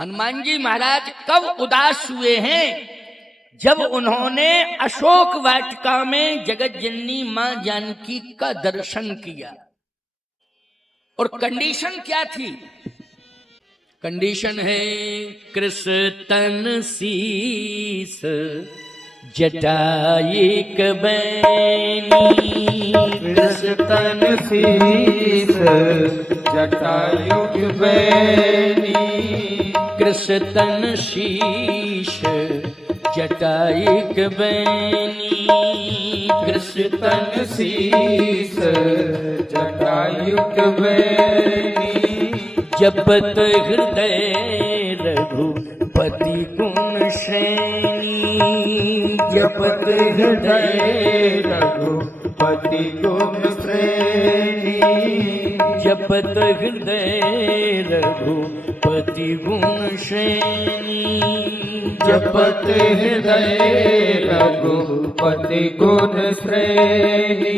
हनुमान जी महाराज कब उदास हुए हैं? जब उन्होंने अशोक वाटिका में जगत जननी मां जानकी का दर्शन किया। और कंडीशन क्या थी? कंडीशन है कृष्ण शीस जटायिक बैनी, कृष्ण शीस जटायुक बैनी, कृष्ण शीश जटायिक बैनी, कृष्ण शीस जटायुक बैनी, जपत हृदय रघुपति गुण श्रेणी, जपत हृदय रघुपति गुण श्रेणी, जपत हृदय रघुपति गुण श्रेणी, जपत हृदय रघुपति गुण श्रेणी,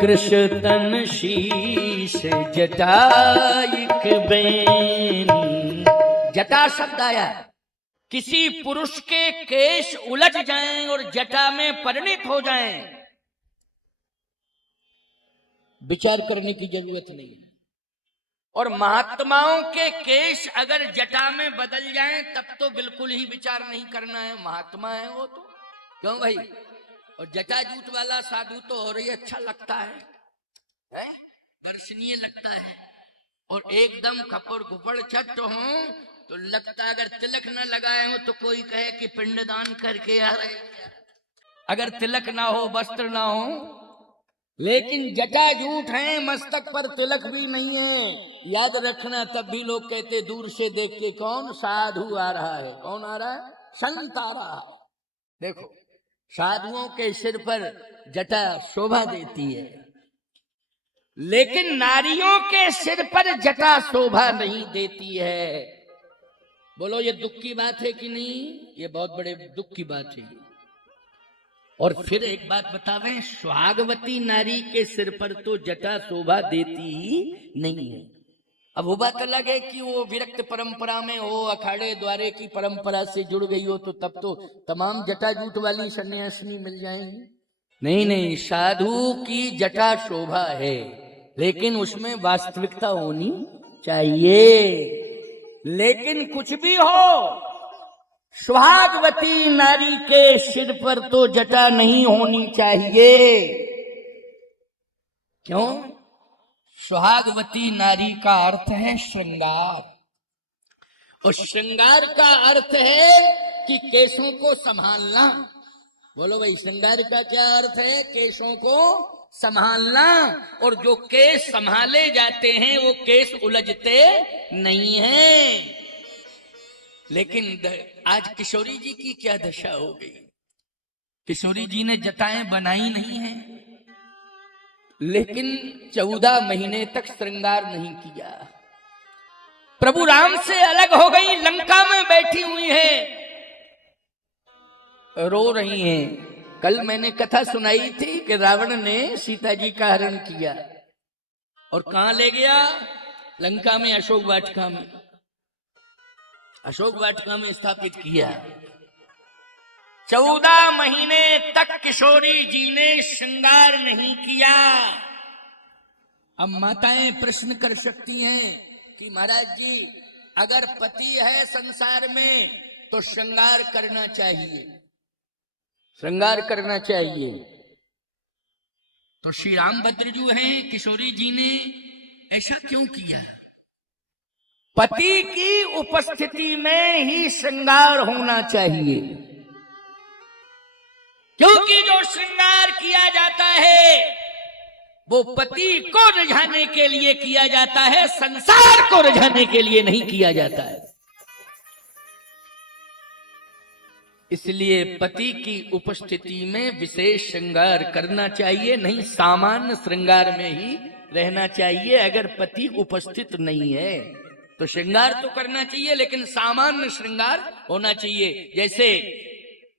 कृष्ण शीश जटायिक बैनी। जटा शब्द आया, किसी पुरुष के केश उलझ जाएं और जटा में परिणित हो जाएं, विचार करने की जरूरत नहीं है। और महात्माओं के केश अगर जटा में बदल जाएं तब तो बिल्कुल ही विचार नहीं करना है, महात्मा है वो तो। क्यों भाई? और जटा जूट वाला साधु तो और ही अच्छा लगता है, दर्शनीय लगता है। और एकदम खपर घुपड़ चट हो तो लगता, अगर तिलक न लगाए हो तो कोई कहे कि पिंडदान करके आ रहे। अगर तिलक ना हो, वस्त्र ना हो, लेकिन जटा जूट है, मस्तक पर तिलक भी नहीं है, याद रखना तब भी लोग कहते दूर से देख के कौन साधु आ रहा है, कौन आ रहा है? संत आ रहा है। देखो, साधुओं के सिर पर जटा शोभा देती है, लेकिन नारियों के सिर पर जटा शोभा नहीं देती है। बोलो ये दुख की बात है कि नहीं? ये बहुत बड़े दुख की बात है। और फिर एक बात बतावें, सुहागवती नारी के सिर पर तो जटा शोभा देती ही नहीं है। अब वो बात अलग है कि वो विरक्त परंपरा में हो, अखाड़े द्वारे की परंपरा से जुड़ गई हो, तो तब तो तमाम जटा जूट वाली सन्यासिनी मिल जाएंगी। नहीं नहीं, साधु की जटा शोभा है, लेकिन उसमें वास्तविकता होनी चाहिए। लेकिन कुछ भी हो, सुहागवती नारी के सिर पर तो जटा नहीं होनी चाहिए। क्यों? सुहागवती नारी का अर्थ है श्रृंगार, और श्रृंगार का अर्थ है कि केशों को संभालना। बोलो भाई, श्रृंगार का क्या अर्थ है? केशों को संभालना। और जो केश संभाले जाते हैं वो केश उलझते नहीं हैं। लेकिन आज किशोरी जी की क्या दशा हो गई? किशोरी जी ने जटाएं बनाई नहीं हैं, लेकिन 14 महीने तक श्रृंगार नहीं किया। प्रभु राम से अलग हो गई, लंका में बैठी हुई हैं, रो रही हैं। कल मैंने कथा सुनाई थी कि रावण ने सीता जी का हरण किया और कहां ले गया? लंका में, अशोक वाटिका में। अशोक वाटिका में स्थापित किया। 14 महीने तक किशोरी जी ने श्रृंगार नहीं किया। अब माताएं प्रश्न कर सकती हैं कि महाराज जी, अगर पति है संसार में तो श्रृंगार करना चाहिए, श्रृंगार करना चाहिए। तो श्री रामभद्र जो हैं, किशोरी जी ने ऐसा क्यों किया? पति की उपस्थिति में ही श्रृंगार होना चाहिए, क्योंकि जो श्रृंगार किया जाता है वो पति को रिझाने के लिए किया जाता है, संसार को रिझाने के लिए नहीं किया जाता है। इसलिए पति की उपस्थिति में विशेष श्रृंगार करना चाहिए, नहीं सामान्य श्रृंगार में ही रहना चाहिए। अगर पति उपस्थित नहीं है तो श्रृंगार तो करना चाहिए, लेकिन सामान्य श्रृंगार होना चाहिए। जैसे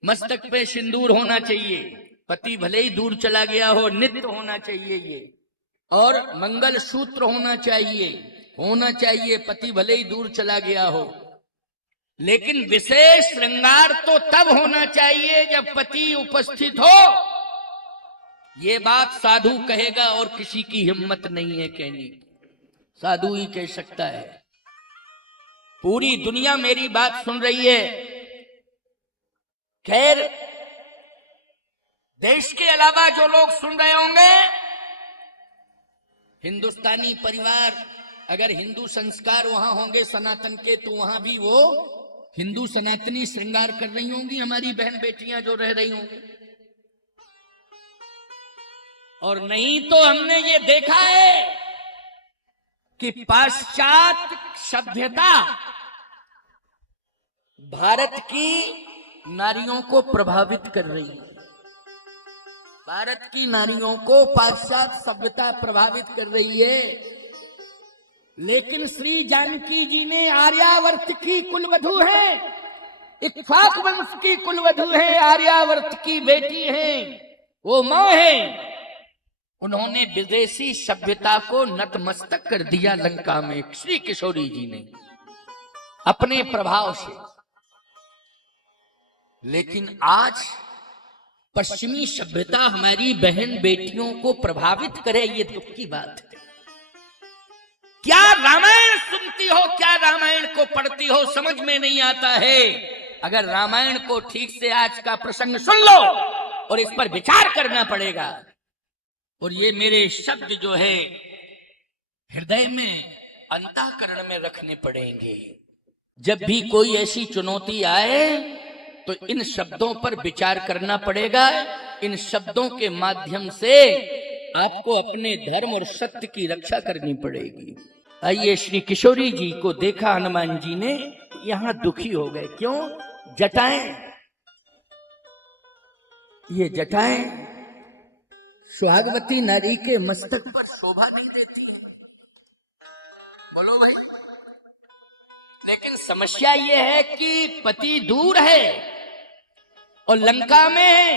मस्तक पे सिंदूर होना चाहिए, पति भले ही दूर चला गया हो, नित्य होना चाहिए ये। और मंगल सूत्र होना चाहिए, पति भले ही दूर चला गया हो। लेकिन विशेष श्रृंगार तो तब होना चाहिए जब पति उपस्थित हो। ये बात साधु कहेगा और किसी की हिम्मत नहीं है कहने की, साधु ही कह सकता है। पूरी दुनिया मेरी बात सुन रही है। खैर, देश के अलावा जो लोग सुन रहे होंगे, हिंदुस्तानी परिवार, अगर हिंदू संस्कार वहां होंगे सनातन के, तो वहां भी वो हिंदू सनातनी श्रृंगार कर रही होंगी, हमारी बहन बेटियां जो रह रही होंगी। और नहीं तो हमने ये देखा है कि पाश्चात्य सभ्यता भारत की नारियों को प्रभावित कर रही है। भारत की नारियों को पाश्चात्य सभ्यता प्रभावित कर रही है। लेकिन श्री जानकी जी ने आर्यावर्त की कुलवधू है, इक्ष्वाक वंश की कुलवधू है, आर्यावर्त की बेटी है, वो मां है। उन्होंने विदेशी सभ्यता को नतमस्तक कर दिया लंका में, श्री किशोरी जी ने अपने प्रभाव से। लेकिन आज पश्चिमी सभ्यता हमारी बहन बेटियों को प्रभावित करे, ये दुख की बात है। क्या रामायण सुनती हो, क्या रामायण को पढ़ती हो, समझ में नहीं आता है। अगर रामायण को ठीक से आज का प्रसंग सुन लो और इस पर विचार करना पड़ेगा, और ये मेरे शब्द जो है हृदय में, अंतःकरण में रखने पड़ेंगे। जब भी कोई ऐसी चुनौती आए तो इन शब्दों पर विचार करना पड़ेगा। इन शब्दों के माध्यम से आपको अपने धर्म और सत्य की रक्षा करनी पड़ेगी। आइए, श्री किशोरी जी को देखा हनुमान जी ने, यहां दुखी हो गए। क्यों? जटाएं, ये जटाएं सुहागवती नारी के मस्तक पर शोभा नहीं देती है, बोलो भाई। लेकिन समस्या ये है कि पति दूर है और लंका में है,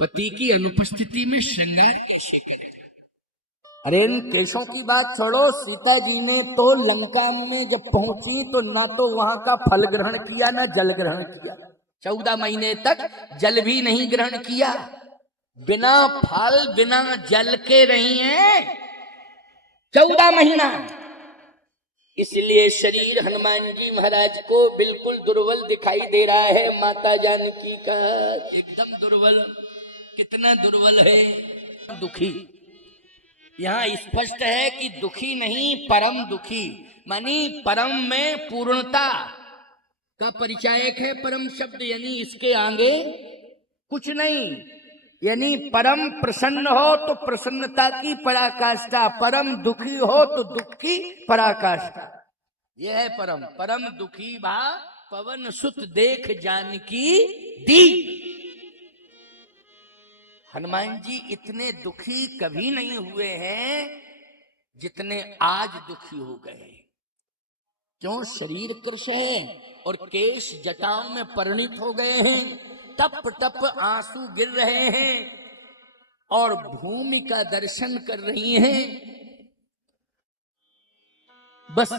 पति की अनुपस्थिति में श्रृंगार कैसे करें? अरे इन केशों की बात छोड़ो, सीता जी ने तो लंका में जब पहुंची तो ना तो वहां का फल ग्रहण किया, ना जल ग्रहण किया। 14 महीने तक जल भी नहीं ग्रहण किया, बिना फल बिना जल के रही हैं 14 महीना। इसलिए शरीर हनुमान जी महाराज को बिल्कुल दुर्बल दिखाई दे रहा है। माता जानकी का एकदम दुर्बल, कितना दुर्बल है, दुखी। यहाँ स्पष्ट है कि दुखी नहीं, परम दुखी, मानी परम में पूर्णता का परिचायक है परम शब्द, यानी इसके आगे कुछ नहीं। यानी परम प्रसन्न हो तो प्रसन्नता की पराकाष्ठा, परम दुखी हो तो दुख की पराकाष्ठा। यह है परम। परम दुखी भा पवन सुत देख जानकी दी। हनुमान जी इतने दुखी कभी नहीं हुए हैं जितने आज दुखी हो गए। क्यों? शरीर कृश है और केश जटाओं में परिणित हो गए हैं, टप टप आंसू गिर रहे हैं और भूमि का दर्शन कर रही हैं। बस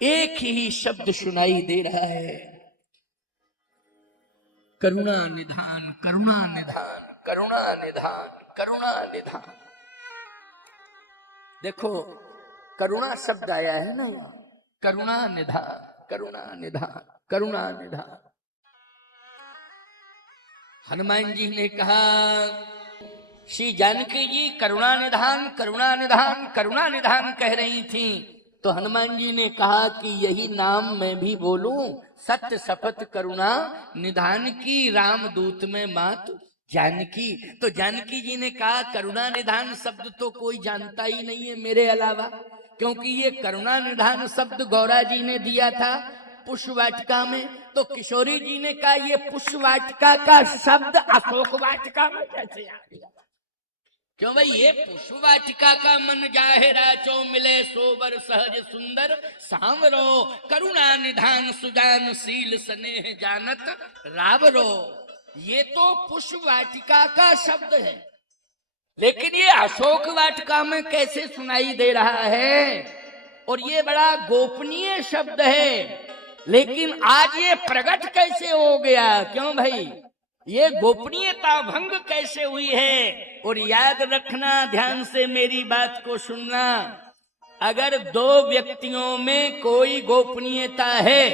एक ही शब्द सुनाई दे रहा है, करुणा निधान, करुणा निधान, करुणा निधान, करुणा निधान। देखो करुणा शब्द आया है ना, करुणा निधान, करुणा निधान, करुणा निधान। हनुमान जी ने कहा, श्री जानकी जी करुणा निधान, करुणा निधान, करुणा निधान कह रही थी, तो हनुमान जी ने कहा कि यही नाम मैं भी बोलूं, सत्य शपथ करुणा निधान की, रामदूत में मात जानकी। तो जानकी जी ने कहा करुणा निधान शब्द तो कोई जानता ही नहीं है मेरे अलावा, क्योंकि ये करुणा निधान शब्द गौरा जी ने दिया था पुष्प वाटिका में। तो किशोरी जी ने कहा ये पुष्प वाटिका का शब्द अशोक वाटिका में कैसे आ गया? क्यों भाई, ये पुष्प वाटिका का मन जाहिरा, चो मिले सोबर सहज सुंदर सांवरो, करुणा निधान सुजान शील स्नेह जानत रावरो। ये तो पुष्प वाटिका का शब्द है, लेकिन ये अशोक वाटिका में कैसे सुनाई दे रहा है? और ये बड़ा गोपनीय शब्द है, लेकिन आज ये प्रकट कैसे हो गया? क्यों भाई, ये गोपनीयता भंग कैसे हुई है? और याद रखना, ध्यान से मेरी बात को सुनना, अगर दो व्यक्तियों में कोई गोपनीयता है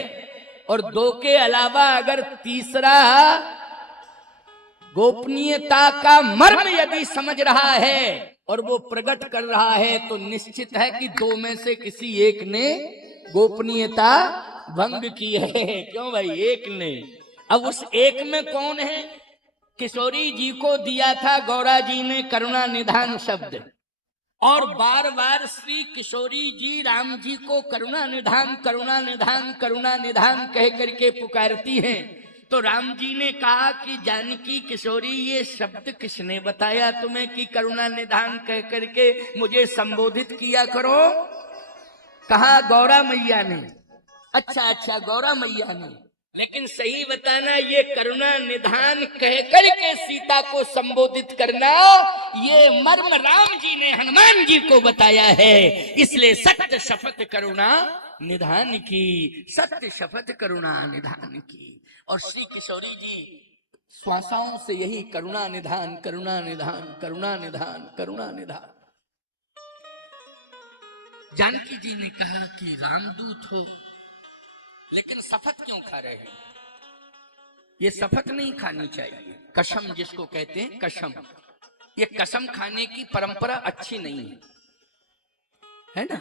और दो के अलावा अगर तीसरा गोपनीयता का मर्म यदि समझ रहा है और वो प्रकट कर रहा है, तो निश्चित है कि दो में से किसी एक ने गोपनीयता भंग की है। क्यों भाई? एक ने। अब उस एक में कौन है? किशोरी जी को दिया था गौरा जी ने करुणा निधान शब्द, और बार बार श्री किशोरी जी राम जी को करुणा निधान करुणा निधान करुणा निधान कह करके पुकारती हैं। तो राम जी ने कहा कि जानकी किशोरी, ये शब्द किसने बताया तुम्हें कि करुणा निधान कह करके मुझे संबोधित किया करो? कहा गौरा मैया ने। अच्छा, गौरा मैया ने। लेकिन सही बताना, ये करुणा निधान कह करके सीता को संबोधित करना, ये मर्म राम जी ने हनुमान जी को बताया है। इसलिए सत्य शपथ करुणा निधान की, सत्य शपथ करुणा निधान की। और श्री किशोरी जी श्वासाओं से यही करुणा निधान करुणा निधान करुणा निधान करुणा निधान। जानकी जी ने कहा कि रामदूत हो, लेकिन शपथ क्यों खा रहे हो? ये शपथ नहीं खानी चाहिए। कसम जिसको कहते हैं कसम, ये कसम खाने की परंपरा अच्छी नहीं है ना?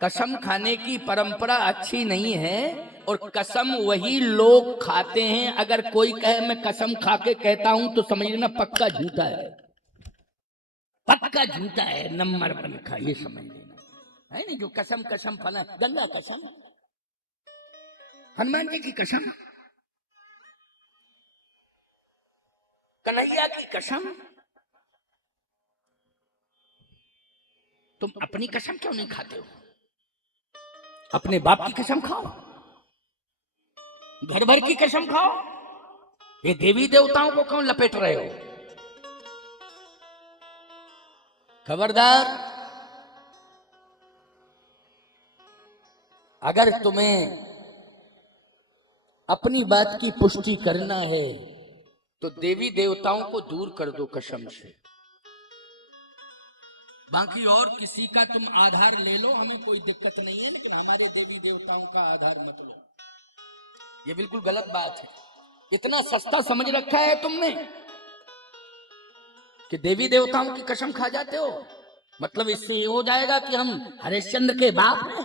कसम खाने की परंपरा अच्छी नहीं है, और कसम वही लोग खाते हैं। अगर कोई कहे मैं कसम खा के कहता हूं तो समझ लेना पक्का झूठा है, पक्का झूठा है, नंबर वन का, ये समझ लेना है नहीं। जो कसम कसम फला, गंगा कसम, हनुमान जी की कसम, कन्हैया की कसम, तुम अपनी कसम क्यों नहीं खाते हो? अपने बाप की कसम खाओ, घर भर की कसम खाओ। ये देवी देवताओं को क्यों लपेट रहे हो? खबरदार, अगर तुम्हें अपनी बात की पुष्टि करना है तो देवी देवताओं को दूर कर दो कसम से। बाकी और किसी का तुम आधार ले लो, हमें कोई दिक्कत नहीं है, लेकिन हमारे देवी देवताओं का आधार मत लो। ये बिल्कुल गलत बात है। इतना सस्ता समझ रखा है तुमने कि देवी देवताओं की कसम खा जाते हो। मतलब इससे ये हो जाएगा कि हम हरिश्चंद्र के बाप हैं,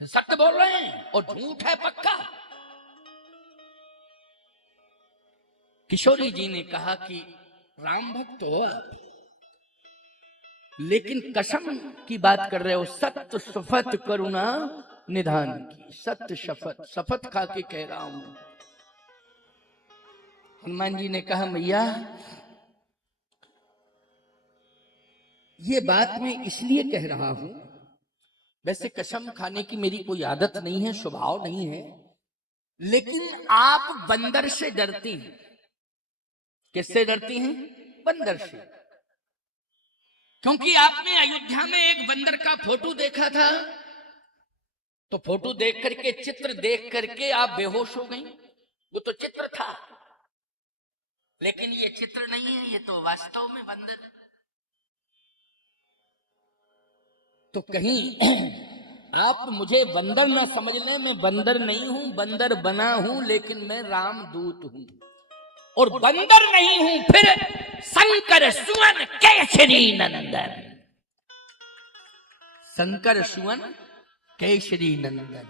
सत्य बोल रहे हैं और झूठ है पक्का। किशोरी जी ने कहा कि राम भक्त हो आप, लेकिन कसम की बात कर रहे हो, सत्य शपथ करुणा निधान की, सत्य शपथ, शपथ खा के कह रहा हूं। हनुमान जी ने कहा मैया ये बात मैं इसलिए कह रहा हूं, वैसे कसम खाने की मेरी कोई आदत नहीं है, स्वभाव नहीं है, लेकिन आप बंदर से डरती हैं। किससे डरती हैं? बंदर से। क्योंकि आपने अयोध्या में एक बंदर का फोटो देखा था, तो फोटो देख करके, चित्र देख करके आप बेहोश हो गई। वो तो चित्र था, लेकिन ये चित्र नहीं है, ये तो वास्तव में बंदर। तो कहीं आप मुझे बंदर ना समझ लें, मैं बंदर नहीं हूं, बंदर बना हूं, लेकिन मैं रामदूत हूं। और बंदर नहीं हूं, फिर शंकर सुवन केशरी नंदन, शंकर सुवन केशरी नंदन।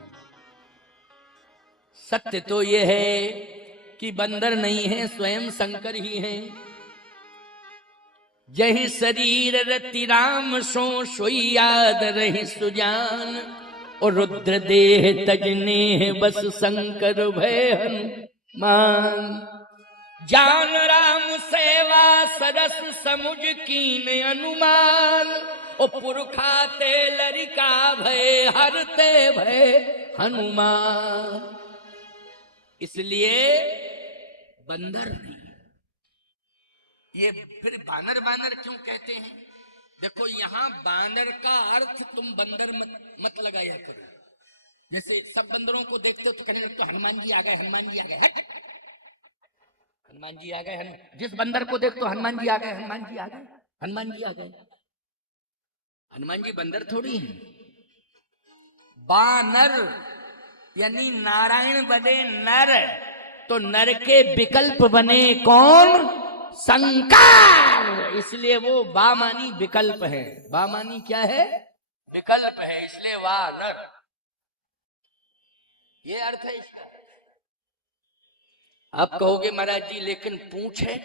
सत्य तो यह है कि बंदर नहीं है, स्वयं शंकर ही है। जहि शरीर रति राम सो सोई याद रही सुजान, और रुद्र देह तजने बस शंकर भय हनुमान। जान राम सेवा सरस समुझ कीन अनुमान, ओ पुरखा ते लरिका भय हरते भय हनुमान। इसलिए बंदर नहीं। ये फिर बानर बानर क्यों कहते हैं? देखो यहाँ बानर का अर्थ तुम बंदर मत लगाया करो। जैसे सब बंदरों को देखते हो तो कहने लगते हो हनुमान जी आ गए, हनुमान जी आ गए, हनुमान जी आ गए। जिस बंदर को देखते हो हनुमान जी आ गए, हनुमान जी आ गए, हनुमान जी आ गए। हनुमान जी बंदर थोड़ी हैं। बानर यानी नारायण बने नर, तो नर के विकल्प बने कौन? शंकर। इसलिए वो बामानी विकल्प है। बामानी क्या है? विकल्प है, इसलिए वानर, ये अर्थ है इसका। आप कहोगे महाराज जी लेकिन पूंछ है,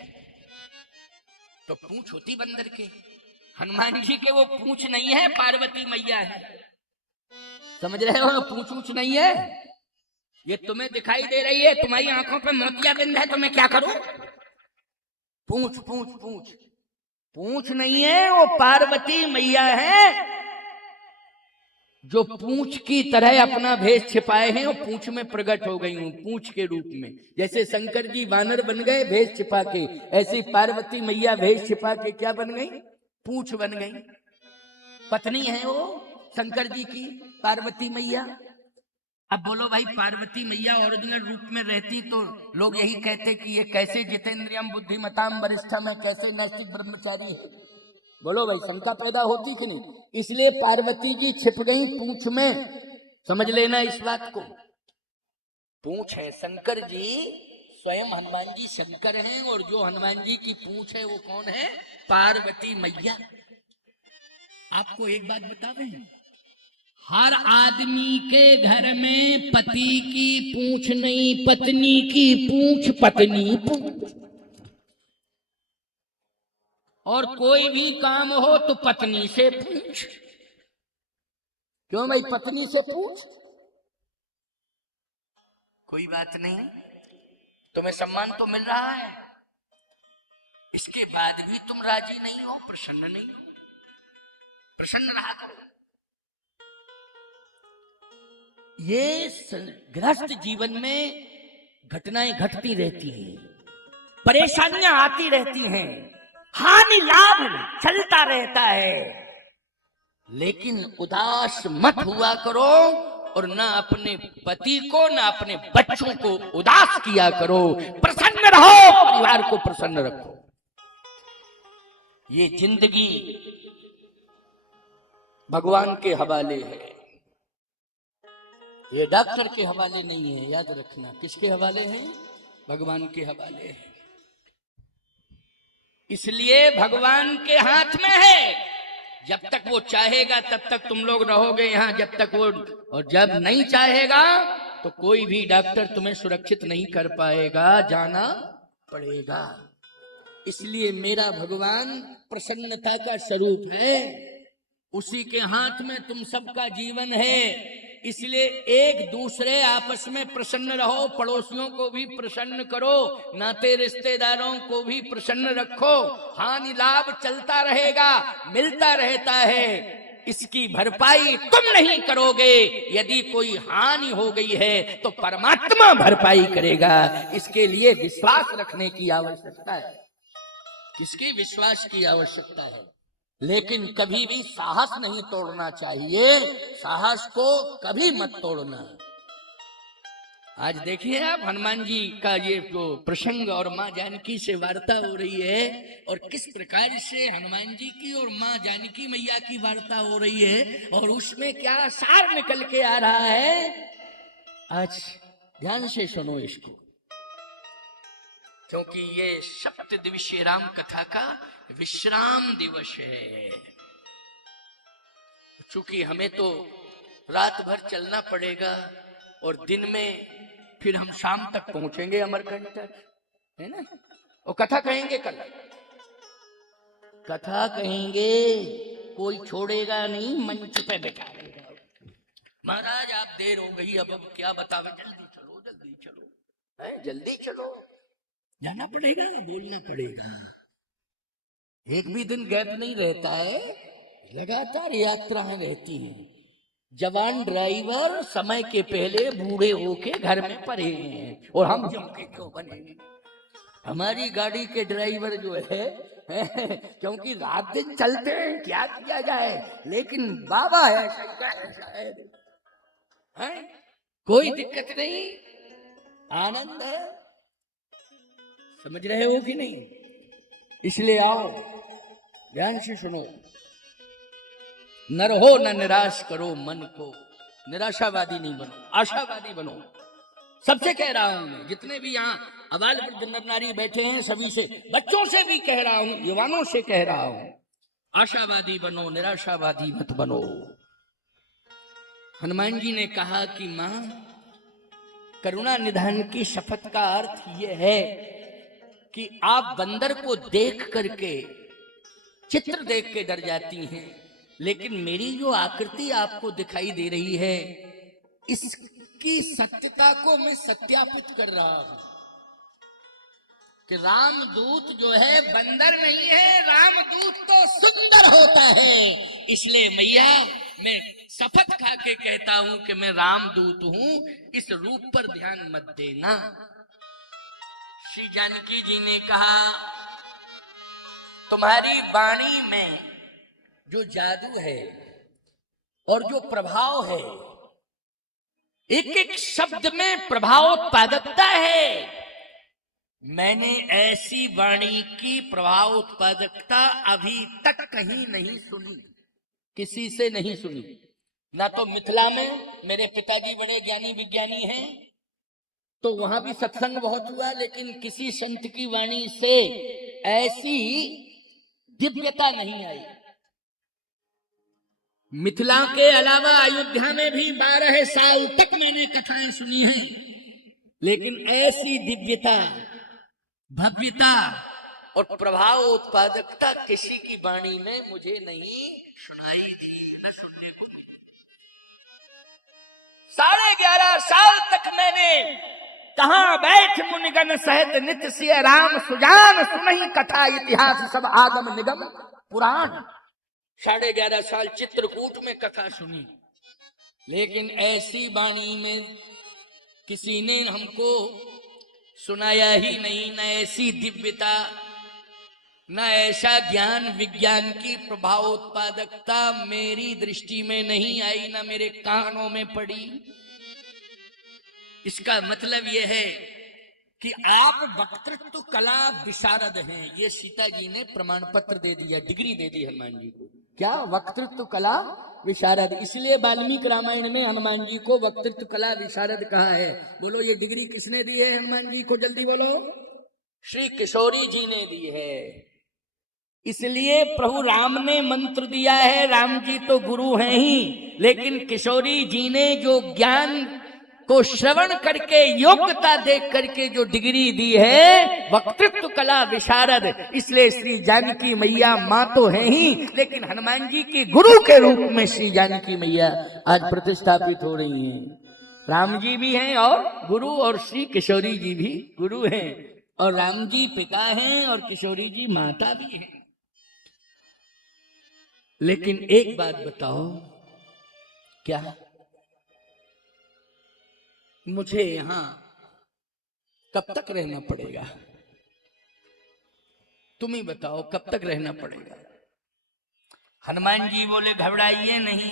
तो पूंछ होती बंदर के, हनुमान जी के वो पूंछ नहीं है, पार्वती मैया है। समझ रहे हो? पूंछ ऊंच नहीं है, ये तुम्हें दिखाई दे रही है, तुम्हारी आंखों पे मोतियाबिंद है, तो मैं क्या करूं? पूंछ पूंछ पूंछ पूंछ नहीं है, वो पार्वती मैया है जो पूंछ की तरह अपना भेष छिपाए हैं और पूंछ में प्रकट हो गई हूं, पूंछ के रूप में। जैसे शंकर जी वानर बन गए भेष छिपा के, ऐसी पार्वती मैया भेष छिपा के क्या बन गई? पूंछ बन गई। पत्नी है वो शंकर जी की, पार्वती मैया। अब बोलो भाई, पार्वती मैया ओरिजिनल रूप में रहती तो लोग यही कहते कि ये कैसे जितेंद्रियम बुद्धिमताम वरिष्ठम है, कैसे नैतिक ब्रह्मचारी है। बोलो भाई, शंका पैदा होती कि नहीं? इसलिए पार्वती जी छिप गई पूंछ में। समझ लेना इस बात को, पूंछ है। शंकर जी स्वयं हनुमान जी शंकर हैं, और जो हनुमान जी की पूंछ है वो कौन है? पार्वती मैया। आपको एक बात बता दें, हर आदमी के घर में पति की पूंछ नहीं, पत्नी की पूंछ, पत्नी पूंछ। और कोई भी काम हो तो पत्नी से पूछ। क्यों भाई? पत्नी से पूछ, कोई बात नहीं, तुम्हें सम्मान तो मिल रहा है, इसके बाद भी तुम राजी नहीं हो, प्रसन्न नहीं हो। प्रसन्न रहा करो। ये गृहस्थ जीवन में घटनाएं घटती रहती हैं, परेशानियां आती रहती हैं, हानि लाभ चलता रहता है, लेकिन उदास मत हुआ करो, और ना अपने पति को ना अपने बच्चों को उदास किया करो। प्रसन्न रहो, परिवार को प्रसन्न रखो। ये जिंदगी भगवान के हवाले है, ये डॉक्टर के हवाले नहीं है, याद रखना। किसके हवाले है? भगवान के हवाले है। इसलिए भगवान के हाथ में है, जब तक वो चाहेगा तब तक तुम लोग रहोगे यहाँ, जब तक वो, और जब नहीं चाहेगा तो कोई भी डॉक्टर तुम्हें सुरक्षित नहीं कर पाएगा, जाना पड़ेगा। इसलिए मेरा भगवान प्रसन्नता का स्वरूप है, उसी के हाथ में तुम सबका जीवन है। इसलिए एक दूसरे आपस में प्रसन्न रहो, पड़ोसियों को भी प्रसन्न करो, नाते रिश्तेदारों को भी प्रसन्न रखो। हानि लाभ चलता रहेगा, मिलता रहता है, इसकी भरपाई तुम नहीं करोगे। यदि कोई हानि हो गई है तो परमात्मा भरपाई करेगा। इसके लिए विश्वास रखने की आवश्यकता है। किसके विश्वास की आवश्यकता है? लेकिन कभी भी साहस नहीं तोड़ना चाहिए, साहस को कभी मत तोड़ना। आज देखिए आप, हनुमान जी का ये जो प्रसंग और माँ जानकी से वार्ता हो रही है, और किस प्रकार से हनुमान जी की और माँ जानकी मैया की वार्ता हो रही है, और उसमें क्या सार निकल के आ रहा है। आज ध्यान से सुनो इसको, क्योंकि ये सप्त दिवसीय राम कथा का विश्राम दिवस है। चूंकि हमें तो रात भर चलना पड़ेगा, और दिन में फिर हम शाम तक पहुंचेंगे अमरकंटक, है ना? और कथा कहेंगे, कल कथा कहेंगे, कोई छोड़ेगा नहीं, मंच पे बैठाएगा। महाराज आप देर हो गई, अब क्या बतावे, जल्दी चलो, जल्दी चलो, जल्दी चलो, जाना पड़ेगा, बोलना पड़ेगा। एक भी दिन गैप नहीं रहता है, लगातार यात्राएं रहती हैं। जवान ड्राइवर समय के पहले बूढ़े होके घर में पड़े हैं, और हम जम के क्यों बनेंगे? हमारी गाड़ी के ड्राइवर जो है क्योंकि रात दिन चलते हैं, क्या किया जाए, लेकिन बाबा है शायद है, कोई दिक्कत नहीं, आनंद है। समझ रहे हो कि नहीं? इसलिए आओ, ध्यान से सुनो। न रहो न निराश करो मन को, निराशावादी नहीं बनो, आशावादी बनो। सबसे कह रहा हूं मैं, जितने भी यहाँ अबाल वृद्ध नर नारी बैठे हैं, सभी से, बच्चों से भी कह रहा हूं, युवाओं से कह रहा हूं, आशावादी बनो, निराशावादी मत बनो। हनुमान जी ने कहा कि मां, करुणा निधान की शपथ का अर्थ यह है कि आप बंदर को देख करके, चित्र देख के डर जाती हैं, लेकिन मेरी जो आकृति आपको दिखाई दे रही है, इसकी सत्यता को मैं सत्यापित कर रहा हूं कि रामदूत जो है बंदर नहीं है, रामदूत तो सुंदर होता है। इसलिए मैया, मैं शपथ खा के कहता हूं कि मैं रामदूत हूं, इस रूप पर ध्यान मत देना। श्री जानकी जी ने कहा, तुम्हारी वाणी में जो जादू है और जो प्रभाव है, एक एक शब्द में प्रभाव उत्पादकता है। मैंने ऐसी वाणी की प्रभाव उत्पादकता अभी तक कहीं नहीं सुनी, किसी से नहीं सुनी। ना तो मिथिला में, मेरे पिताजी बड़े ज्ञानी विज्ञानी हैं, तो वहां भी सत्संग बहुत हुआ, लेकिन किसी संत की वाणी से ऐसी दिव्यता नहीं आई। मिथिला के अलावा अयोध्या में भी 12 साल तक मैंने कथाएं सुनी हैं, लेकिन ऐसी दिव्यता, भव्यता और प्रभाव उत्पादकता किसी की वाणी में मुझे नहीं सुनाई थी, न सुनने को। 11.5 साल तक मैंने कहां बैठ मुनिगण सहित नित्य सिय राम सुजान सुनहि कथा इतिहास सब आगम निगम पुराण। 11.5 साल चित्रकूट में कथा सुनी, लेकिन ऐसी वाणी में किसी ने हमको सुनाया ही नहीं। न ऐसी दिव्यता, न ऐसा ज्ञान विज्ञान की प्रभाव उत्पादकता मेरी दृष्टि में नहीं आई, न मेरे कानों में पड़ी। इसका मतलब यह है कि आप वक्तृत्व कला विशारद हैं। ये सीता जी ने प्रमाण पत्र दे दिया, डिग्री दे दी हनुमान जी को। क्या? वक्तृत्व कला विशारद। इसलिए वाल्मीकि रामायण में हनुमान जी को वक्तृत्व कला विशारद कहा है। बोलो, ये डिग्री किसने दी है हनुमान जी को? जल्दी बोलो। श्री किशोरी जी ने दी है। इसलिए प्रभु राम ने मंत्र दिया है, राम जी तो गुरु हैं ही, लेकिन किशोरी जी ने जो ज्ञान को श्रवण करके, योग्यता देख करके जो डिग्री दी है, वक्तृत्व कला विशारद। इसलिए श्री जानकी मैया मां तो है ही, लेकिन हनुमान जी के गुरु के रूप में श्री जानकी मैया आज प्रतिष्ठापित हो रही हैं। राम जी भी हैं और गुरु, और श्री किशोरी जी भी गुरु हैं, और राम जी पिता हैं और किशोरी जी माता भी हैं। लेकिन एक बात बताओ, क्या मुझे यहां कब तक रहना पड़ेगा? तुम ही बताओ, कब तक रहना पड़ेगा? हनुमान जी बोले, घबराइए नहीं,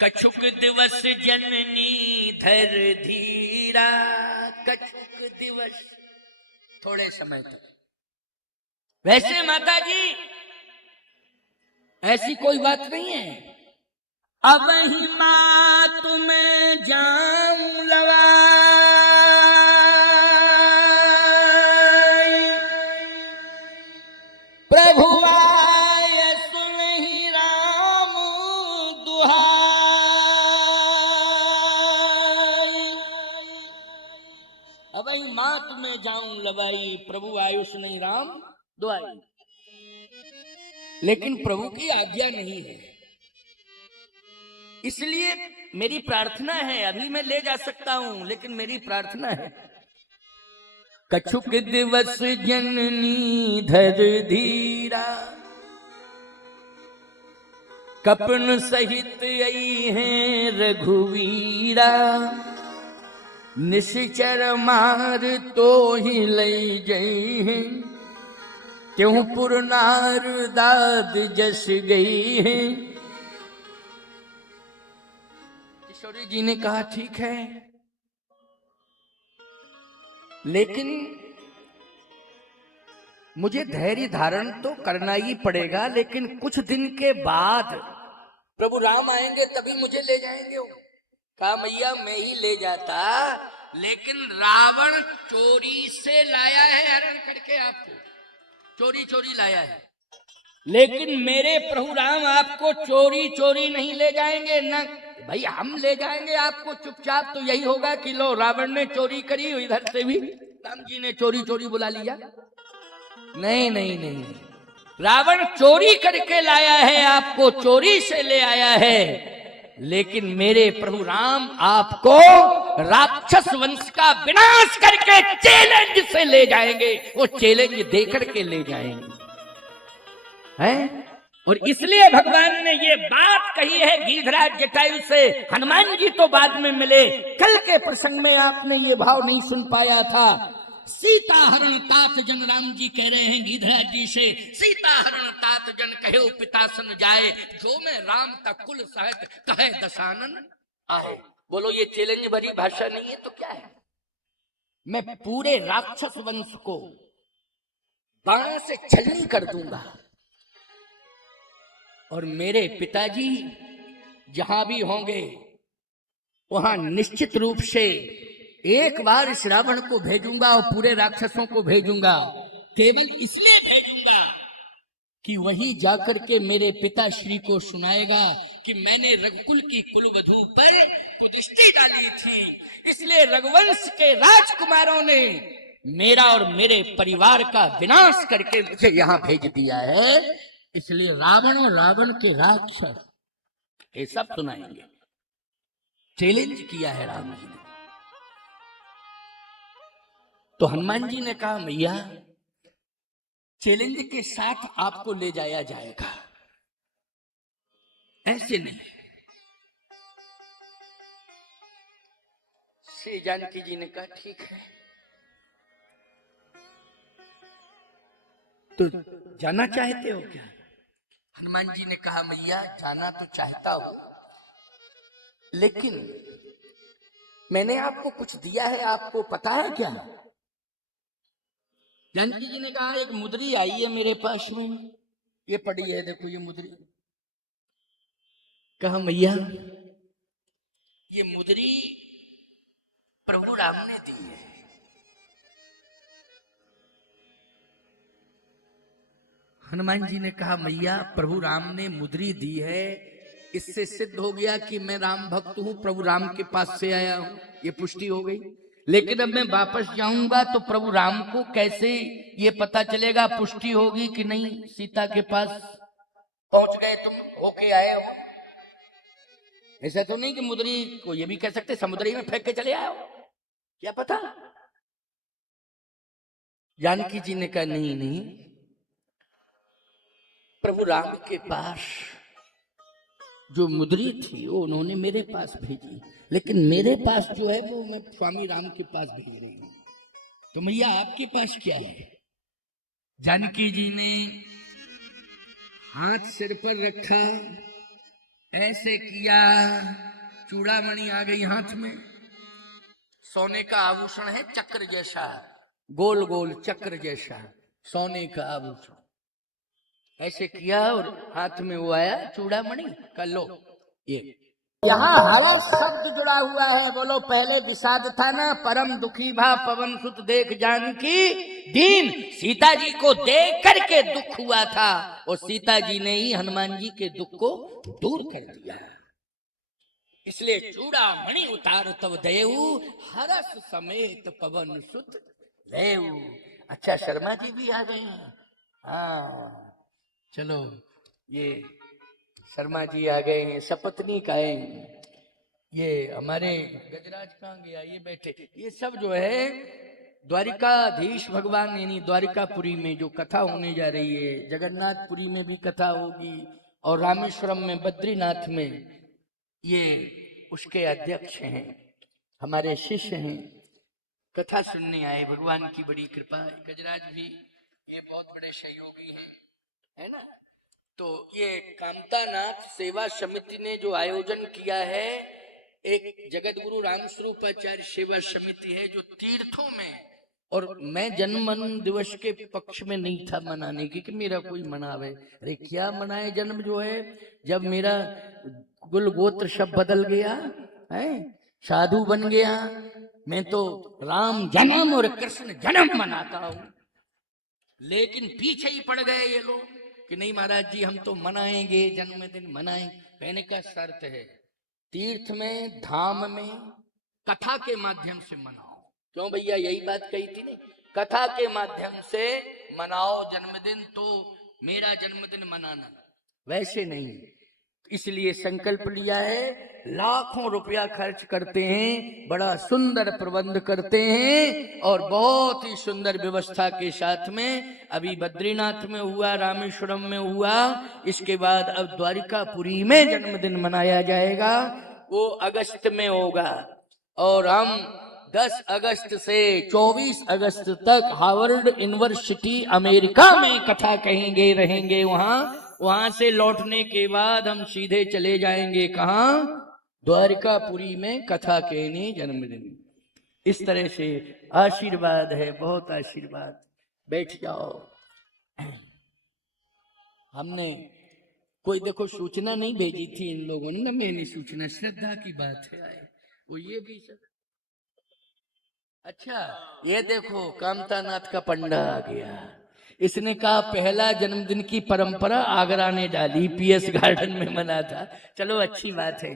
कछुक दिवस जननी धर धीरा। कछुक दिवस, थोड़े समय तक। वैसे माता जी ऐसी कोई बात नहीं है। अब ही माँ तुम्हें जाऊं लवाई, प्रभु आए सुनहि राम दुहाई। अब ही माँ तुम्हें जाऊं लवाई, प्रभु आयु सुनहि राम दुहाई। लेकिन प्रभु की आज्ञा नहीं है, इसलिए मेरी प्रार्थना है, अभी मैं ले जा सकता हूं, लेकिन मेरी प्रार्थना है, कछुक दिवस जननी धर धीरा, कपन सहित आई हैं रघुवीरा। निश्चर मार तो ही लई जई है, त्यों पुरनार दाद जस गई है। किशोरी जी ने कहा ठीक है, लेकिन मुझे धैर्य धारण तो करना ही पड़ेगा, लेकिन कुछ दिन के बाद प्रभु राम आएंगे तभी मुझे ले जाएंगे। कहा मैया मैं ही ले जाता, लेकिन रावण चोरी से लाया है हरण करके, आपको चोरी चोरी लाया है, लेकिन मेरे प्रभु राम आपको चोरी चोरी नहीं ले जाएंगे। ना भाई हम ले जाएंगे आपको चुपचाप, तो यही होगा कि लो रावण ने चोरी करी, इधर से भी राम जी ने चोरी चोरी बुला लिया। नहीं नहीं नहीं, रावण चोरी करके लाया है, आपको चोरी से ले आया है, लेकिन मेरे प्रभु राम आपको राक्षस वंश का विनाश करके चैलेंज से ले जाएंगे, वो चैलेंज देकर के ले जाएंगे हैं। और इसलिए भगवान ने ये बात कही है गिरिधराज जटायु से। हनुमान जी तो बाद में मिले, कल के प्रसंग में आपने ये भाव नहीं सुन पाया था। सीता हरण तात जन, राम जी कह रहे हैं गिरिधराज जी से, सीता हरण तात जन कहे पिता सन जाए, जो मैं राम का कुल सहत कहे दशानन आए। बोलो ये चैलेंज भरी भाषा नहीं है तो क्या है? मैं पूरे राक्षस वंश को बाण से छलनी कर दूंगा, और मेरे पिताजी जहां भी होंगे वहां निश्चित रूप से एक बार इस रावण को भेजूंगा और पूरे राक्षसों को भेजूंगा। केवल इसलिए भेजूंगा कि वहीं जाकर के मेरे पिता श्री को सुनाएगा कि मैंने रघुकुल की कुलवधू पर कुदृष्टि डाली थी, इसलिए रघुवंश के राजकुमारों ने मेरा और मेरे परिवार का विनाश करके मुझे यहां भेज दिया है, इसलिए रावण और रावण के राक्षस ये सब सुनाएंगे। चैलेंज किया है राम जी ने। तो हनुमान जी ने कहा मैया चैलेंज के साथ आपको ले जाया जाएगा, ऐसे नहीं। श्री जानकी जी ने कहा ठीक है, तो जाना चाहते हो क्या? हनुमान जी ने कहा मैया जाना तो चाहता हूं, लेकिन मैंने आपको कुछ दिया है, आपको पता है क्या? जानकी जी ने कहा एक मुद्री आई है मेरे पास में, ये पड़ी है, देखो ये मुद्री। कहा मैया ये मुद्री प्रभु राम ने दी है। हनुमान जी ने कहा मैया प्रभु राम ने मुद्री दी है, इससे सिद्ध हो गया कि मैं राम भक्त हूं, प्रभु राम के पास से आया हूं, ये पुष्टि हो गई। लेकिन अब मैं वापस जाऊंगा तो प्रभु राम को कैसे ये पता चलेगा, पुष्टि होगी कि नहीं? सीता के पास पहुंच गए तुम, होके आए हो, ऐसा तो नहीं कि मुद्री को ये भी कह सकते समुद्री में फेंक के चले आए हो, क्या पता। जानकी जी ने कहा नहीं नहीं, प्रभु राम के पास जो मुद्री थी वो उन्होंने मेरे पास भेजी, लेकिन मेरे पास जो है वो मैं स्वामी राम के पास भेज रही हूं। तो मैया आपके पास क्या है? जानकी जी ने हाथ सिर पर रखा, ऐसे किया, चूड़ामणि आ गई हाथ में, सोने का आभूषण है चक्र जैसा, गोल गोल चक्र जैसा सोने का आभूषण, ऐसे किया और हाथ में वो आया चूड़ामणि का, लो ये। यहाँ हर्ष शब्द जुड़ा हुआ है, बोलो पहले विषाद था ना, परम दुखी भा पवन सुत देख जानकी दीन, सीता जी को देख करके दुख हुआ था, और सीता जी ने ही हनुमान जी के दुख को दूर कर दिया, इसलिए चूड़ामणि उतार तब देऊ, हर्ष समेत पवन सुत देऊ। अच्छा शर्मा जी भी आ गए हैं, हाँ चलो ये शर्मा जी आ गए हैं, सपत्नी का है, ये हमारे गजराज कहाँ गया, ये बैठे, ये सब जो है द्वारिकाधीश भगवान यानी द्वारिकापुरी में जो कथा होने जा रही है, जगन्नाथपुरी में भी कथा होगी और रामेश्वरम में बद्रीनाथ में, ये उसके अध्यक्ष हैं। हमारे शिष्य हैं, कथा सुनने आए, भगवान की बड़ी कृपा है। गजराज भी ये बहुत बड़े सहयोगी हैं, है ना। तो ये कामतानाथ सेवा समिति ने जो आयोजन किया है, एक जगत गुरु राम स्वरूपाचार्य सेवा समिति है जो तीर्थों में, और मैं जन्म दिवस के पक्ष में नहीं था मनाने की कि मेरा कोई मनावे। अरे क्या मनाए जन्म जो है, जब मेरा कुल गोत्र सब बदल गया है, साधु बन गया, मैं तो राम जन्म और कृष्ण जन्म मनाता हूं। लेकिन पीछे ही पड़ गए ये लोग कि नहीं महाराज जी हम तो मनाएंगे, जन्मदिन मनाएंगे। कहने का शर्त है तीर्थ में, धाम में कथा के माध्यम से मनाओ। क्यों भैया, यही बात कही थी नहीं, कथा के माध्यम से मनाओ जन्मदिन, तो मेरा जन्मदिन मनाना, वैसे नहीं। इसलिए संकल्प लिया है, लाखों रुपया खर्च करते हैं, बड़ा सुंदर प्रबंध करते हैं और बहुत ही सुंदर व्यवस्था के साथ में। अभी बद्रीनाथ में हुआ, रामेश्वरम में हुआ, इसके बाद अब द्वारिकापुरी में जन्मदिन मनाया जाएगा, वो अगस्त में होगा। और हम 10 अगस्त से 24 अगस्त तक हार्वर्ड यूनिवर्सिटी अमेरिका में कथा कहेंगे, रहेंगे वहां से लौटने के बाद हम सीधे चले जाएंगे कहां, द्वारिकापुरी में कथा कहने जन्मदिन। इस तरह से आशीर्वाद है, बहुत आशीर्वाद। बैठ जाओ। हमने कोई देखो सूचना नहीं भेजी थी इन लोगों ने, मैंने सूचना, श्रद्धा की बात है, आए वो ये भी सब। अच्छा ये देखो कामतानाथ का पंडा आ गया, इसने कहा पहला जन्मदिन की परंपरा आगरा ने डाली, पीएस गार्डन में मना था। चलो अच्छी बात है।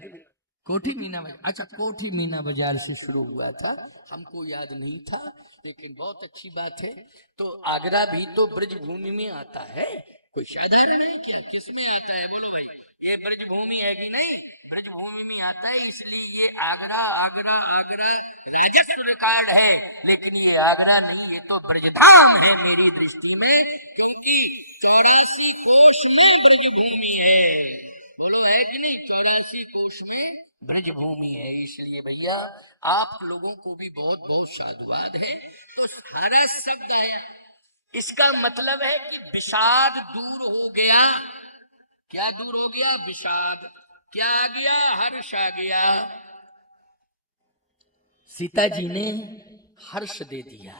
कोठी मीना बाजार, अच्छा कोठी मीना बाजार से शुरू हुआ था, हमको याद नहीं था, लेकिन बहुत अच्छी बात है। तो आगरा भी तो ब्रजभूमि में आता है, कोई साधारण है क्या, किस में आता है बोलो भाई, ये ब्रजभूमि है कि नहीं, ब्रजभूमि में आता है, इसलिए ये आगरा आगरा आगरा रजिस्टर रिकॉर्ड है, लेकिन ये आगरा नहीं, ये तो ब्रजधाम है मेरी दृष्टि में, क्योंकि 84 कोष में ब्रजभूमि है। बोलो है कि नहीं, 84 कोष में ब्रजभूमि है। इसलिए भैया आप लोगों को भी बहुत बहुत साधुवाद है। तो सारा शब्द आया, इसका मतलब है कि विषाद दूर हो गया। क्या दूर हो गया, विषाद। क्या आ गया, हर्ष आ गया। सीता जी ने हर्ष दे दिया।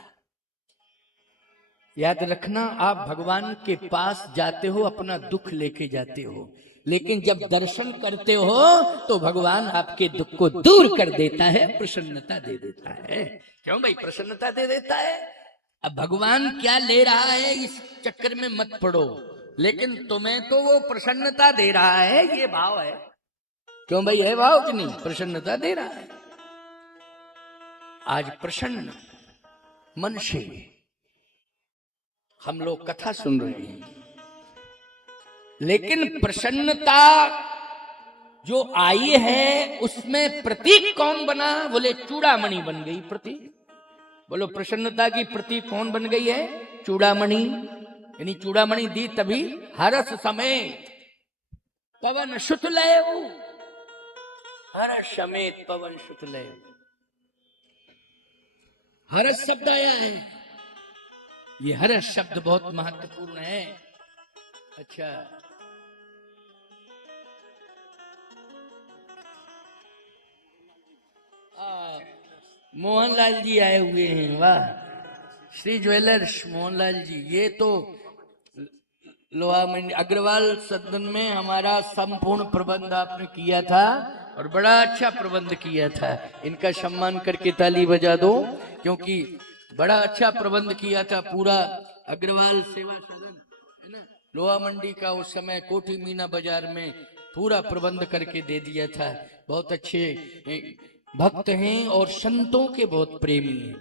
याद रखना, आप भगवान के पास जाते हो अपना दुख लेके जाते हो, लेकिन जब दर्शन करते हो तो भगवान आपके दुख को दूर कर देता है, प्रसन्नता दे देता है। क्यों भाई, प्रसन्नता दे देता है। अब भगवान क्या ले रहा है इस चक्कर में मत पड़ो, लेकिन तुम्हें तो वो प्रसन्नता दे रहा है, ये भाव है। क्यों भाई, है भाव कि नहीं, प्रसन्नता दे रहा है। आज प्रसन्न मन से हम लोग कथा सुन रहे हैं, लेकिन प्रसन्नता जो आई है उसमें प्रतीक कौन बना, बोले चूड़ामणि बन गई प्रतीक। बोलो प्रसन्नता की प्रतीक कौन बन गई है, चूड़ामणि। यानी चूड़ामणि दी तभी हर्ष समेत पवन सुतलय, हर्ष समेत पवन सुतलय, हर्ष शब्द आया है। ये हर्ष शब्द बहुत महत्वपूर्ण है। अच्छा मोहनलाल जी आए हुए हैं, वाह, श्री ज्वेलर्स मोहनलाल जी। ये तो लोहा मंडी अग्रवाल सदन में हमारा संपूर्ण प्रबंध आपने किया था और बड़ा अच्छा प्रबंध किया था। इनका सम्मान करके ताली बजा दो, क्योंकि बड़ा अच्छा प्रबंध किया था। पूरा अग्रवाल सेवा सदन है ना, लोहा मंडी का उस समय कोठी मीना बाजार में पूरा प्रबंध करके दे दिया था। बहुत अच्छे भक्त हैं और संतों के बहुत प्रेमी हैं,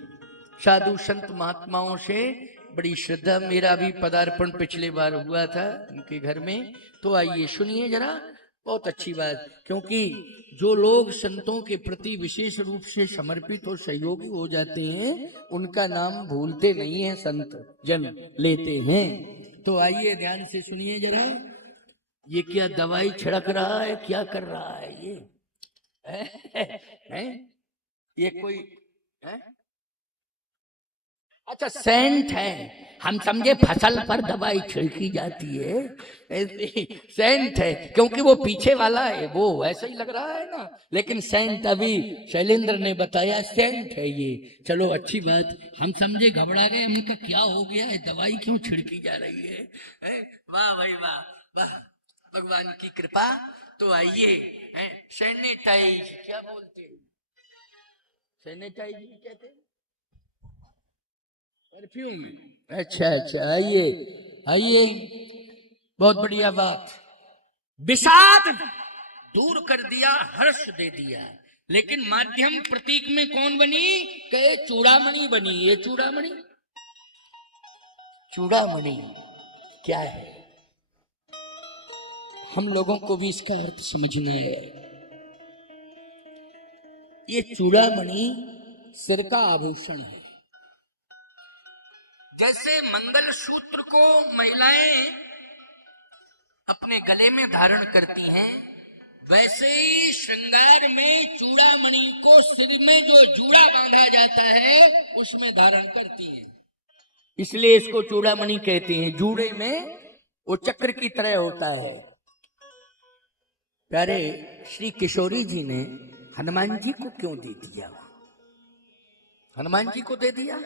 साधु संत महात्माओं से बड़ी श्रद्धा। मेरा भी पदार्पण पिछले बार हुआ था उनके घर में, तो आइए सुनिए जरा, बहुत अच्छी बात। क्योंकि जो लोग संतों के प्रति विशेष रूप से समर्पित और सहयोगी हो जाते हैं, उनका नाम भूलते नहीं है, संत जन लेते हैं। तो आइए ध्यान से सुनिए जरा, ये क्या दवाई छिड़क रहा है, क्या कर रहा है ये है? ये कोई है? अच्छा, सेंट है। हम समझे फसल पर दवाई छिड़की जाती है, ऐसे सेंट है, क्योंकि वो पीछे वाला है वो वैसा ही लग रहा है ना। लेकिन सेंट अभी शैलेंद्र ने बताया सेंट है ये। चलो अच्छी बात, हम समझे घबरा गए, हमने कहा क्या हो गया है, दवाई क्यों छिड़की जा रही है, वाह भाई वाह वाह, भगवान की कृपा। तो आइए, सैनिटाइज क्या बोलते हैं, सैनिटाइज कहते हैं, परफ्यूम। अच्छा अच्छा, आइए आइए, बहुत बढ़िया बात। विषाद दूर कर दिया, हर्ष दे दिया, लेकिन माध्यम प्रतीक में कौन बनी, कहे चूड़ामणि बनी। ये चूड़ामणि, चूड़ामणि क्या है, हम लोगों को भी इसका अर्थ समझना है। ये चूड़ामणि सिर का आभूषण है। जैसे मंगल सूत्र को महिलाएं अपने गले में धारण करती हैं, वैसे ही श्रृंगार में चूड़ामणि को सिर में जो जूड़ा बांधा जाता है उसमें धारण करती हैं, इसलिए इसको चूड़ामणि कहते हैं। जूड़े में वो चक्र की तरह होता है। प्यारे श्री किशोरी जी ने हनुमान जी को क्यों दे दिया, हनुमान जी को दे दिया,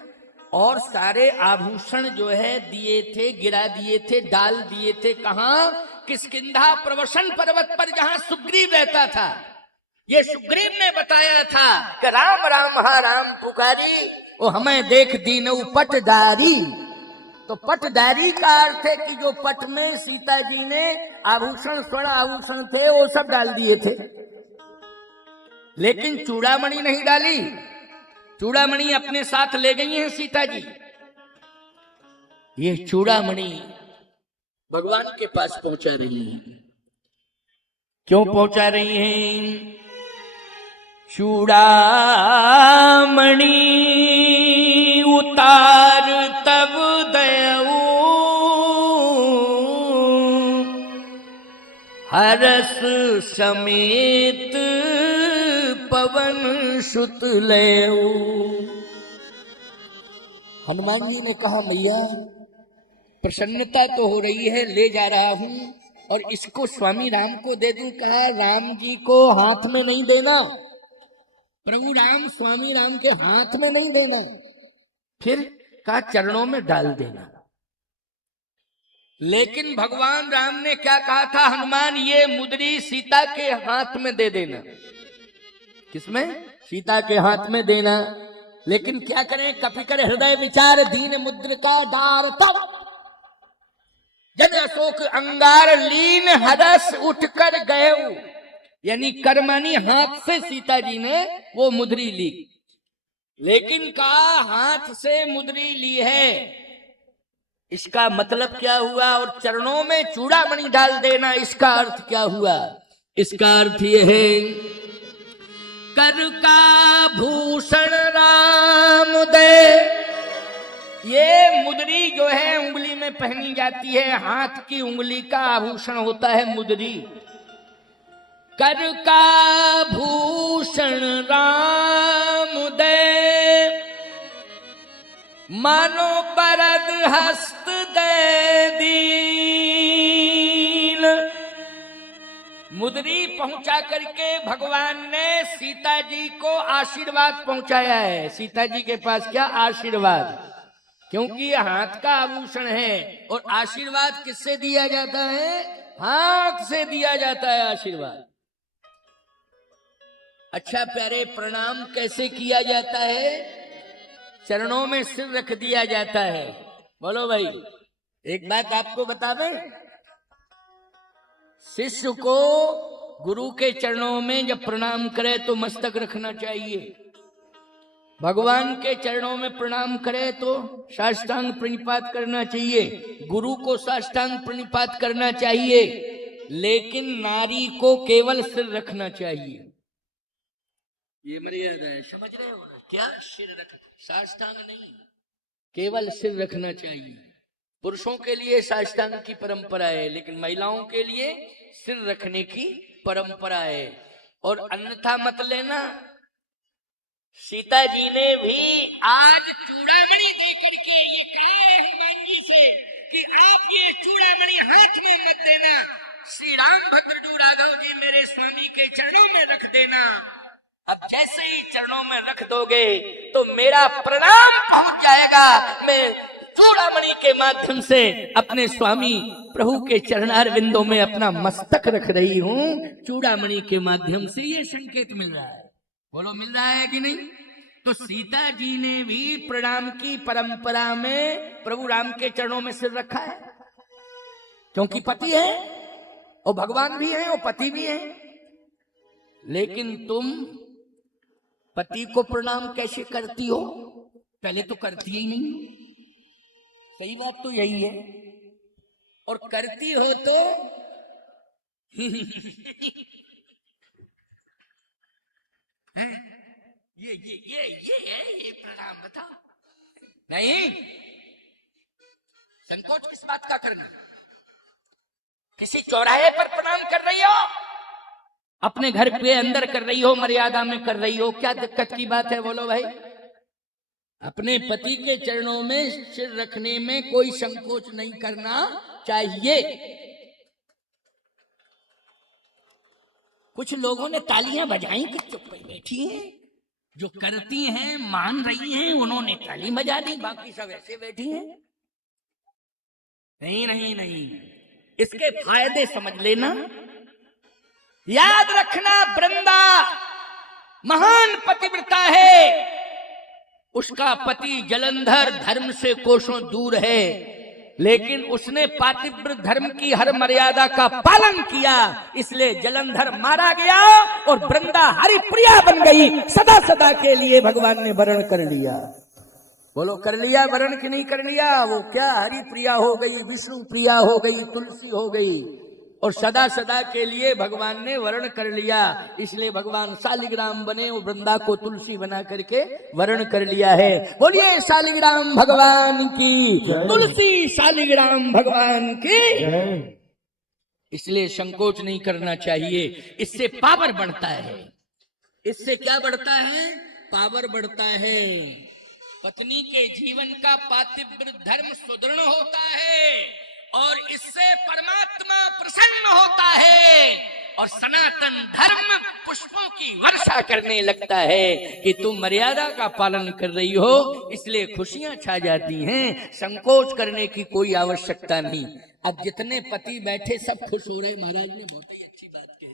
और सारे आभूषण जो है दिए थे, गिरा दिए थे, डाल दिए थे कहां, किष्किंधा प्रवसन पर्वत पर, जहां सुग्रीव रहता था। ये सुग्रीव ने बताया था कि राम राम हा राम पुकारी, वो हमें देख दीनऊ पटदारी। तो पटदारी का अर्थ है कि जो पट में सीता जी ने आभूषण, स्वर्ण आभूषण थे वो सब डाल दिए थे, लेकिन चूड़ामणि नहीं डाली। चूड़ामणि अपने साथ ले गई हैं सीता जी। ये चूड़ामणि भगवान के पास पहुंचा रही हैं। क्यों पहुंचा रही हैं, चूड़ामणि उतार तब दयऊ, हरस समेत पवन सुत लेऊ। हनुमान जी ने कहा मैया प्रसन्नता तो हो रही है, ले जा रहा हूं, और इसको स्वामी राम को दे दूं। कहा राम जी को हाथ में नहीं देना, प्रभु राम स्वामी राम के हाथ में नहीं देना, फिर कहा चरणों में डाल देना। लेकिन भगवान राम ने क्या कहा था, हनुमान ये मुद्री सीता के हाथ में दे देना। किसमें, सीता के हाथ में देना। लेकिन क्या करें, कपि कर हृदय विचार, दीन मुद्रिका दार तब, जब अशोक अंगार लीन हरस उठकर गए। यानी कर्मणि हाथ से सीता जी ने वो मुद्री ली, लेकिन कहा हाथ से मुद्री ली है, इसका मतलब क्या हुआ, और चरणों में चूड़ामणि डाल देना, इसका अर्थ क्या हुआ, इसका अर्थ यह है कर का भूषण राम दे। ये मुद्री जो है उंगली में पहनी जाती है, हाथ की उंगली का आभूषण होता है मुद्री। कर का भूषण राम दे, मानो बरद हस्त दे दीन। मुद्री पहुंचा करके भगवान ने सीता जी को आशीर्वाद पहुंचाया है। सीता जी के पास क्या आशीर्वाद, क्योंकि ये हाथ का आभूषण है, और आशीर्वाद किससे दिया जाता है, हाथ से दिया जाता है आशीर्वाद। अच्छा प्यारे, प्रणाम कैसे किया जाता है, चरणों में सिर रख दिया जाता है। बोलो भाई, एक बात आपको बता दें, शिष्य को गुरु के चरणों में जब प्रणाम करे तो मस्तक रखना चाहिए, भगवान के चरणों में प्रणाम करे तो साष्टांग प्रणिपात करना चाहिए, गुरु को साष्टांग प्रणिपात करना चाहिए, लेकिन नारी को केवल सिर रखना चाहिए। ये मर्यादा है, समझ रहे हो ना, क्या सिर रख, साष्टांग नहीं, केवल सिर रखना चाहिए। पुरुषों के लिए साष्टांग की परंपरा है, लेकिन महिलाओं के लिए सिर रखने की परंपरा है। और अन्यथा मत लेना, सीता जी ने भी आज चूड़ामणि दे करके ये कहा है हनुमान जी से कि आप ये चूड़ामणि हाथ में मत देना, श्री राम भद्रजू राघव जी मेरे स्वामी के चरणों में रख देना। अब जैसे ही चरणों में रख दोगे तो मेरा प्रणाम पहुंच जाएगा। मैं चूड़ामणि के माध्यम से अपने स्वामी प्रभु के चरणार बिंदों में अपना मस्तक रख रही हूं। चूड़ामणि के माध्यम से ये संकेत मिल रहा है। बोलो मिल रहा है कि नहीं? तो सीता जी ने भी प्रणाम की परंपरा में प्रभु राम के चरणों में सिर रखा है, क्योंकि पति है और भगवान भी है और पति भी है। लेकिन तुम पति को प्रणाम कैसे करती हो? पहले तो करती ही नहीं। सही बात तो यही है। और करती हो तो ये प्रणाम बताओ। नहीं, संकोच किस बात का करना? किसी चौराहे पर प्रणाम कर रही हो, अपने घर के अंदर कर रही हो, मर्यादा में कर रही हो, क्या दिक्कत की बात है? बोलो भाई। अपने पति के चरणों में सिर रखने में कोई संकोच नहीं करना चाहिए। कुछ लोगों ने तालियां बजाई कि चुप बैठी हैं, जो करती हैं मान रही हैं उन्होंने ताली बजा दी, बाकी सब ऐसे बैठी हैं। नहीं नहीं नहीं, इसके फायदे समझ लेना। याद रखना, वृंदा महान पतिव्रता है, उसका पति जलंधर धर्म से कोसों दूर है, लेकिन उसने पातिव्रत धर्म की हर मर्यादा का पालन किया, इसलिए जलंधर मारा गया और वृंदा हरिप्रिया बन गई। सदा सदा के लिए भगवान ने वरण कर लिया। बोलो कर लिया वरण कि नहीं कर लिया? वो क्या हरिप्रिया हो गई, विष्णु प्रिया हो गई, तुलसी हो गई, और सदा सदा के लिए भगवान ने वर्ण कर लिया। इसलिए भगवान शालिग्राम बने और वृंदा को तुलसी बना करके वर्ण कर लिया है। बोलिए शालिग्राम भगवान की, तुलसी शालिग्राम भगवान की। इसलिए संकोच नहीं करना चाहिए, इससे पावर बढ़ता है। इससे क्या बढ़ता है? पावर बढ़ता है। पत्नी के जीवन का पातिव्रत धर्म सुदृढ़ होता है और इससे परमात्मा प्रसन्न होता है और सनातन धर्म पुष्पों की वर्षा करने लगता है कि तुम मर्यादा का पालन कर रही हो, इसलिए खुशियां छा जाती हैं। संकोच करने की कोई आवश्यकता नहीं। अब जितने पति बैठे सब खुश हो रहे। महाराज ने बहुत ही अच्छी बात कही थी।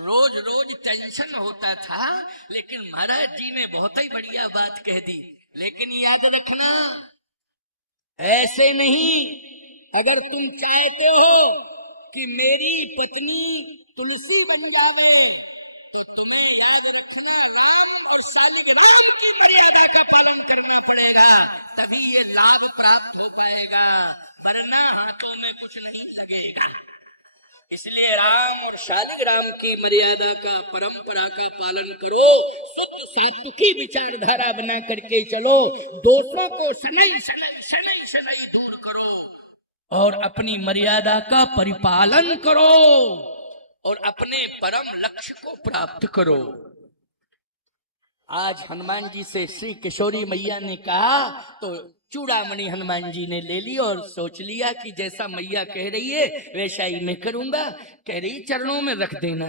रोज रोज टेंशन होता था, लेकिन महाराज जी ने बहुत ही बढ़िया बात कह दी। लेकिन याद रखना, ऐसे नहीं। अगर तुम चाहते हो कि मेरी पत्नी तुलसी बन जावे, तो तुम्हें याद रखना राम और शालिग्राम की मर्यादा का पालन करना पड़ेगा, तभी ये लाभ प्राप्त हो पाएगा, वरना हाथों में कुछ नहीं लगेगा। इसलिए राम और शालिग्राम की मर्यादा का, परंपरा का पालन करो। शुद्ध सात्विकी विचारधारा बना करके चलो। दोषों को शनै शनै शनै शनै दूर करो और अपनी मर्यादा का परिपालन करो और अपने परम लक्ष्य को प्राप्त करो। आज हनुमान जी से श्री किशोरी मैया ने कहा तो चूड़ामणि हनुमान जी ने ले ली और सोच लिया कि जैसा मैया कह रही है वैसा ही मैं करूंगा। कह रही चरणों में रख देना।